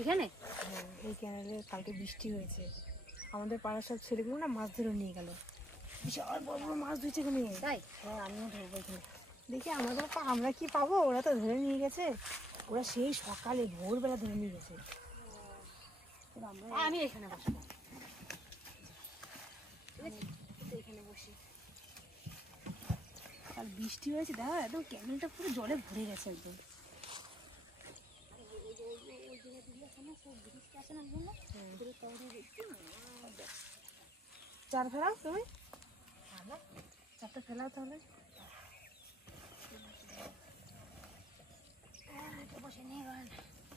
এখানে এই ক্যানেলে কালকে বৃষ্টি হয়েছে, আমাদের পাড়ার সব ছেলেগুলো না মাছ ধরে নিয়ে গেল, বিশাল বড় বড় মাছ ধরেছে এখানে। তাই? হ্যাঁ, আমিও ধরবো এখানে। দেখি আমাদের আমরা কি পাবো, ওরা তো ধরে নিয়ে গেছে, ওরা সেই সকালে ভোরবেলা ধরে নিয়ে গেছে। আমি এখানে বসবো, এখানে বসি। আর বৃষ্টি হয়েছে, দেখা একদম ক্যানেলটা পুরো জলে ভরে গেছে একদম। চার ফেলাও তুমি, চারটা ফেলাও তাহলে।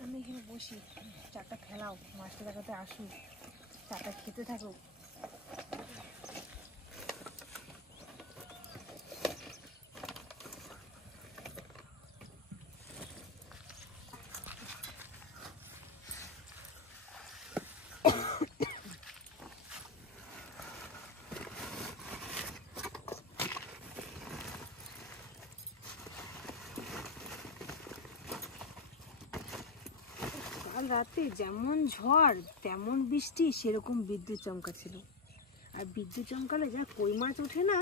আমি এখানে বসি, চারটা ফেলাও, মাছটা দেখাতে আসুক, চারটা খেতে থাকুক। কাল রাতে যেমন ঝড় তেমন বৃষ্টি, সেরকম বিদ্যুৎ চমকাচ্ছিল। আর বিদ্যুৎ চমকালে যা কই মাছ ওঠে না,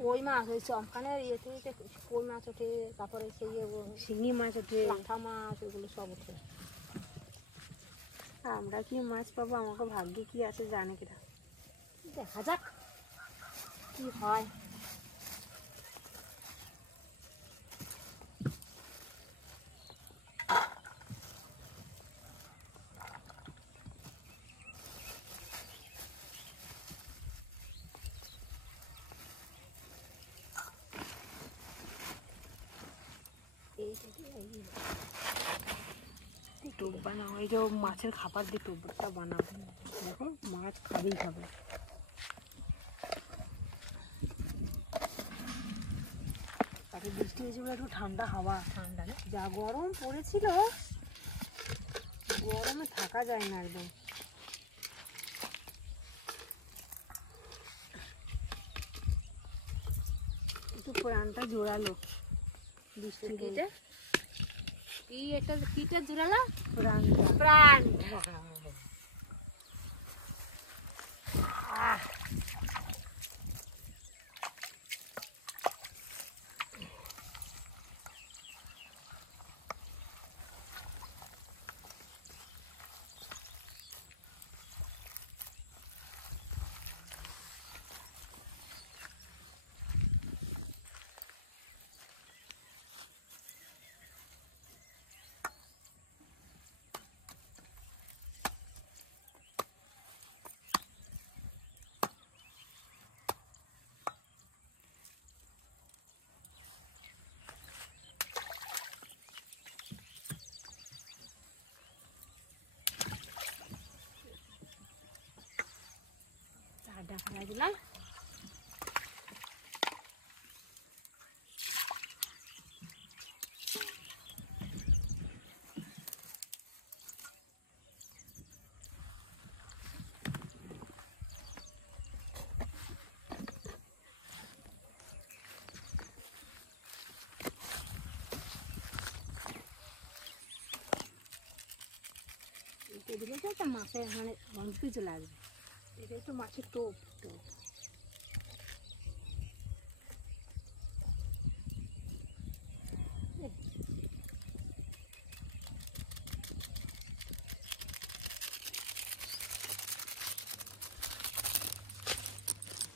কই মাছ ওই চমকানের ইয়েতে কই মাছ ওঠে, তারপরে সেই শিঙি মাছ ওঠে, লাঠা মাছ, ওগুলো সব ওঠে। আমরা কি মাছ পাবো, আমাকে ভাগ্যে কি আছে জানে কিনা। দেখা যাক কি হয়। টোপ বানাও, এই যে মাছের খাবার দিয়ে টোপটা বানাবো, দেখো মাছ খাবেই খাবে। তাতে বৃষ্টি হয়েছে বলে একটু ঠান্ডা হাওয়া, ঠান্ডা না, যা গরম পড়েছিল, গরমে থাকা যায় না একদম। একটু প্রাণটা জোড়ালো বৃষ্টি কেটে কি একটা কিটা জোড়ালো প্রাণ প্রাণ। ফেলাই দিলাম। দিলে তো একটা মাছের মানে গন্ধ চলে আসবে। এটা একটু মাছের টোপ টোপ।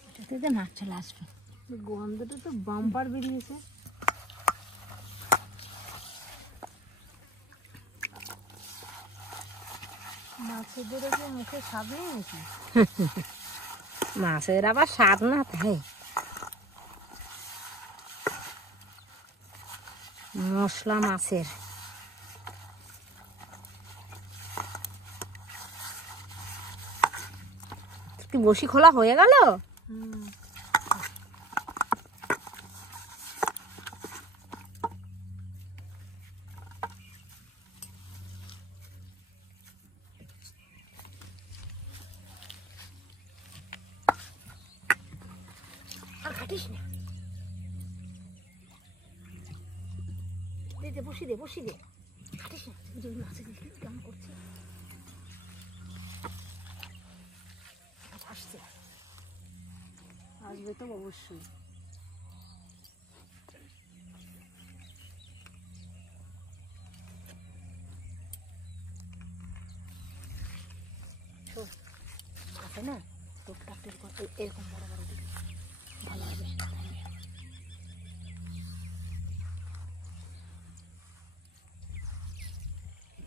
এটাতে মাছ চলে আসবে। গন্ধটা তো বাম্পার বেরিয়েছে। মাছের ধরে কি মুখে স্বাদ নেই নাকি? মাছের আবার স্বাদ না তাই মশলা মাছের। কি বসি খোলা হয়ে গেল? আর কাটিস না। দে দে বসি দে বসি দে কাটিস না ওই মাছে দেখি কেমন করছে আসছে আসবে তো অবশ্যই মাছে না টুকটাক এরকম বড় বড় দিকে ভালো হবে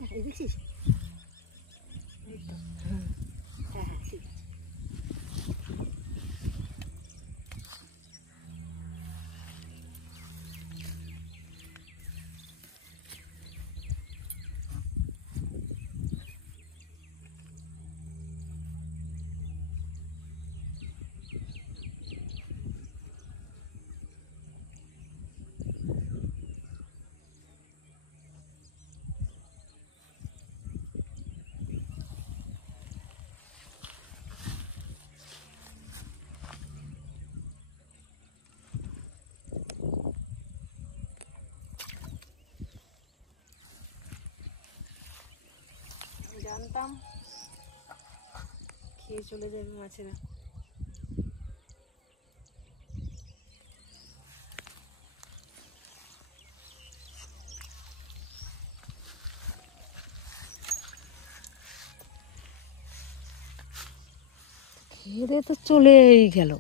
এই দেখছিস এই তো হ্যাঁ হ্যাঁ ঠিক আছে জানতাম খেয়ে চলে যাবে মাছেরা খেয়ে তো চলেই গেল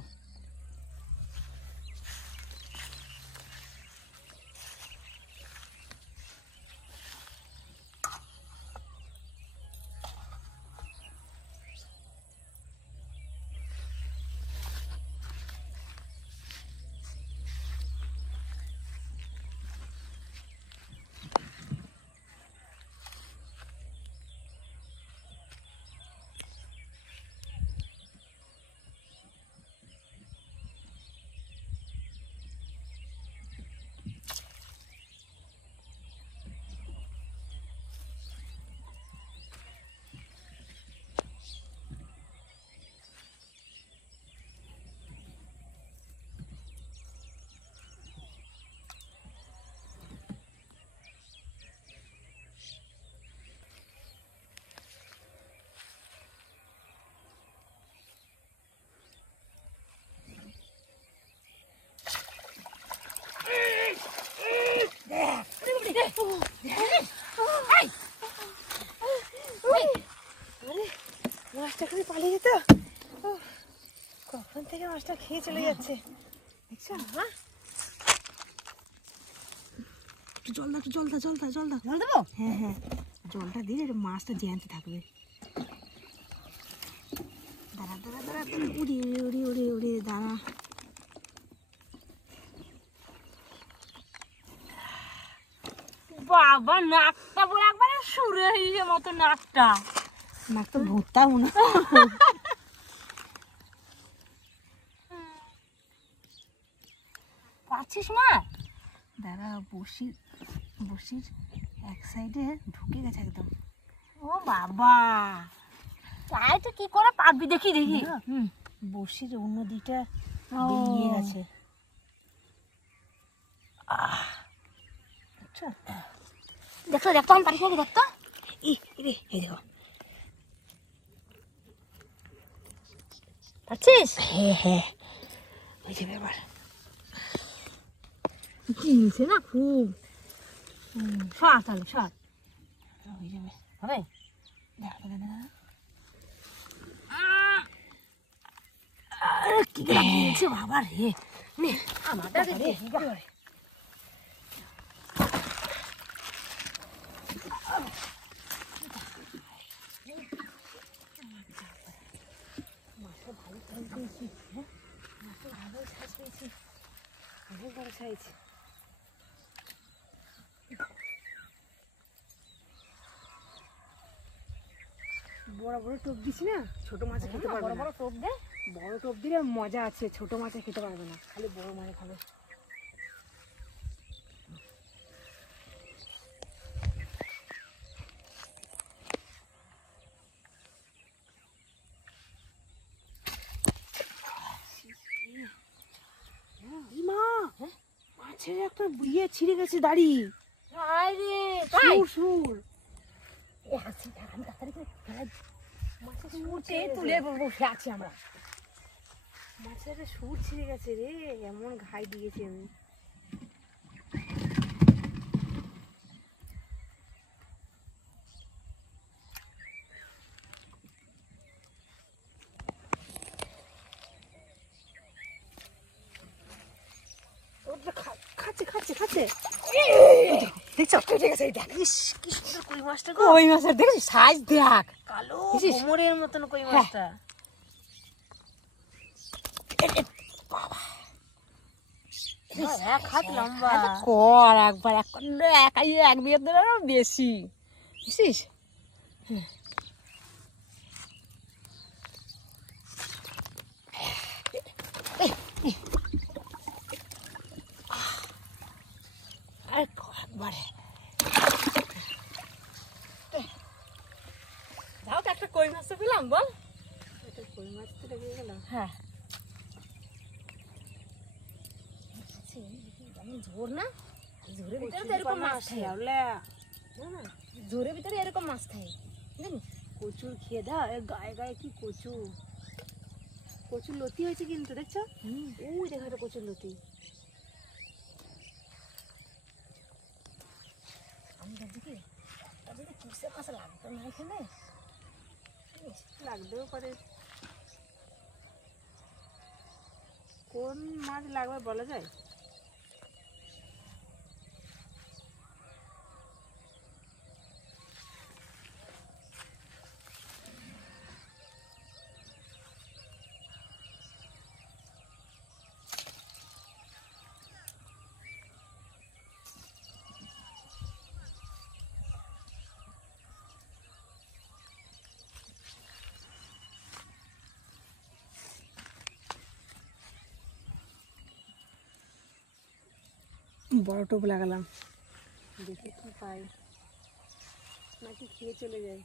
মাছটা খালি পালিয়ে যেত কখন থেকে মাছটা খেয়ে চলে যাচ্ছে দেখছো জল দাও জল দাও জল দাও জল দাও জল দেবো হ্যাঁ হ্যাঁ জলটা দিলে মাছটা জ্যান্ত থাকবে দাঁড়া দাঁড়া দাঁড়া তুমি উড়ি উড়ি উড়ি উড়ি দাঁড়া বাবা নাকটা বলে একবারে সুরে হিসেবে মতো নাকটা নাক তো ভুট্টাও না পাচ্ছিস মা দাঁড়া বসির বসির এক সাইডে ঢুকে গেছে একদম ও বাবা তাই তো কি করে পাবি দেখি দেখি বসির অন্য দিকটা বেরিয়ে গেছে আচ্ছা দেখো দেখো আমি পারিস নাকি দেখতো রে এই দেখো পাচ্ছিস হ্যাঁ হ্যাঁ ওই যে ব্যাপার চিনছে না খুব সর তাহলে সর হয়ে যাবে হবে দেখা দেখা দেখা কি লাগছে বাবা রে নে আমারটা দে অনেক বড় সাইজ বড় বড় টোপ দিছি না ছোট মাছ খেতে পারবে বড় না বড় টোপ দে বড় টোপ দিলে মজা আছে ছোট মাছে খেতে পারবে না খালি বড় মাছ খাবে মা মাছের একটা ইয়ে ছিঁড়ে গেছে দাড়ি আরে তাই সুর এ হাসি থাক আমি তাড়াতাড়ি করে ফেলাই মাছের উঠে তুলে বসে আছি আমরা মাছের সুর ছিঁড়ে গেছে রে, এমন ঘাই দিয়েছে আমি। খাচ্ছে খাচ্ছে খাচ্ছে, দেখছো? ঠিক আছে দেখ ইস কি সুন্দর কই মাছটা গো কই মাছের দেখছিস সাইজ দেখ, কালো বুঝিস? কোমরের মতন কই মাছটা এক হাত লম্বা কর একবার, একাই এক বিঘে ধরে আরো বেশি, বুঝছিস? একবারে যাও তো, একটা কই মাছ তো পেলাম, বল? একটা কই মাছ তো লেগে গেল। হ্যাঁ ঝোর না ঝোরের ভিতরে তো এরকম মাছ থাকে না ঝোরের ভিতরে এরকম মাছ থাকে জানিস কচুর খেয়ে দাও, গায়ে গায়ে কি কচু, কচুর লতি হয়েছে কিন্তু, দেখছো? ওই দেখো একটা কচুর লতি। আমি ভাবছি কি যদি কুসে মাছ লাগতো না এখানে লাগতেও পারে, কোন মাছ লাগবে বলা যায়? বড় টোপ লাগালাম, দেখি কি পাই, নাকি খেয়ে চলে যায়।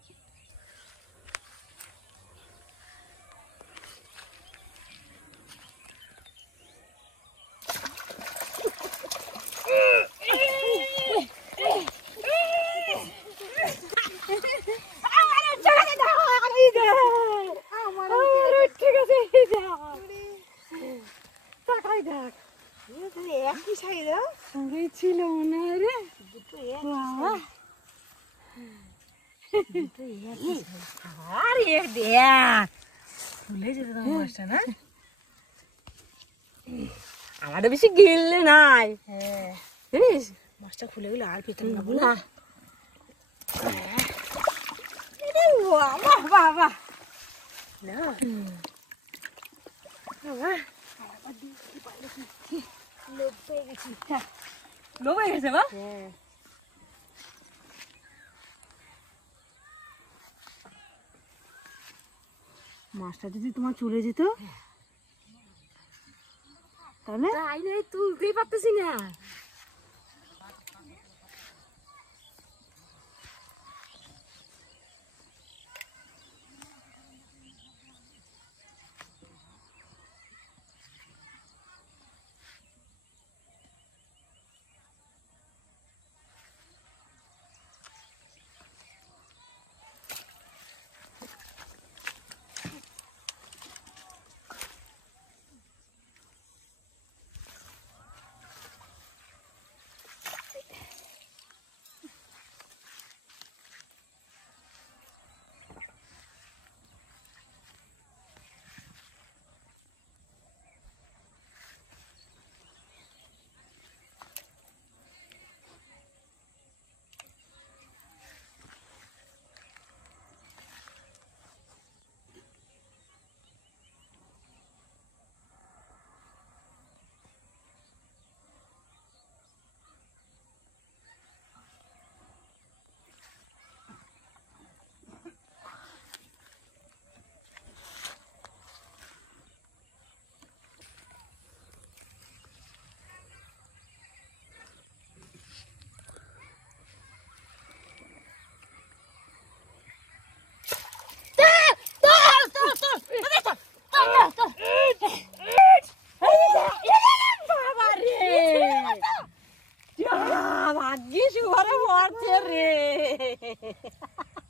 একই সাইডে ছিল মনে হয় রে, দুটো আরে দেখ ফুলে যেত তোমার মাছটা না, আমাদের বেশি গিললে নাই, হ্যাঁ জানিস? মাছটা খুলে গেলে আর পেতাম না না, বাহ বাহ বাহ, না লোভ পেয়ে গেছি লোভ হয়ে গেছে বা? হ্যাঁ মাছটা যদি তোমার চলে যেত তাহলে তাই নয় তুলতেই পারতেছি না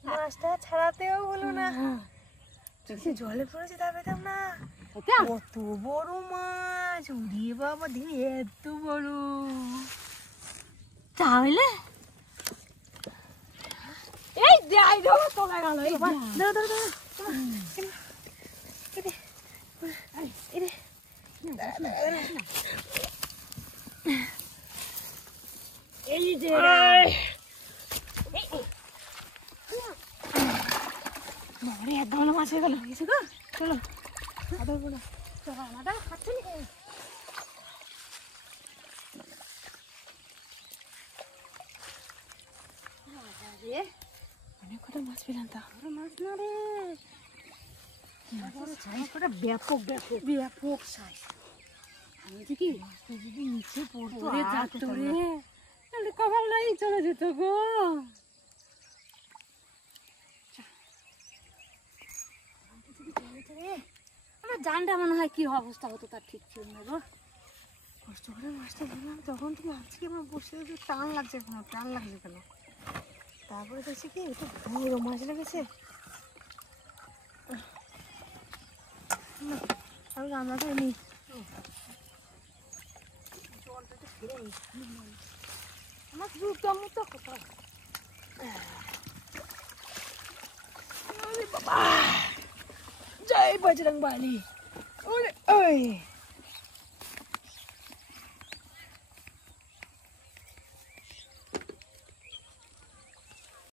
মাছটা ছাড়াতেও হলো না। যদি জলে পড়েছে তা পেতাম না। কত বড় মাছ, উড়ি বাবা দিদি, এত বড়। তাহলে এই যাই ধরো চলে গেল। এই ধরো ধরো ধরো এই যে বাবারে এক গামলা মাছ হয়ে গেল। গেছে গো, চলো আদর বলো। আমাদের খাচ্ছে নি অনেক কটা মাছ পেলাম তা। মাছ না রে, ব্যাপক ব্যাপক ব্যাপক সাইজ। আমি দেখি মাছটা যদি নিচে পড়তো ওরে আর যাতো পেতাম রে, না। তাহলে কপাল নাই চলে যেত গো। আমার জানটা মনে হয় কি অবস্থা হতো তার ঠিক ছিল না গো। কষ্ট করে মাছটা ধরলাম, তখন থেকে ভাবছি কি আমার বসে বসে টান লাগছে, কেন টান লাগছে কেন। তারপরে দেখছি কি একটু বড় মাছ লেগেছে। আমি রান্নাটা নিই। আমার জুতা মুতা কোথায়? জয় বজরং বালি। ওরে ওই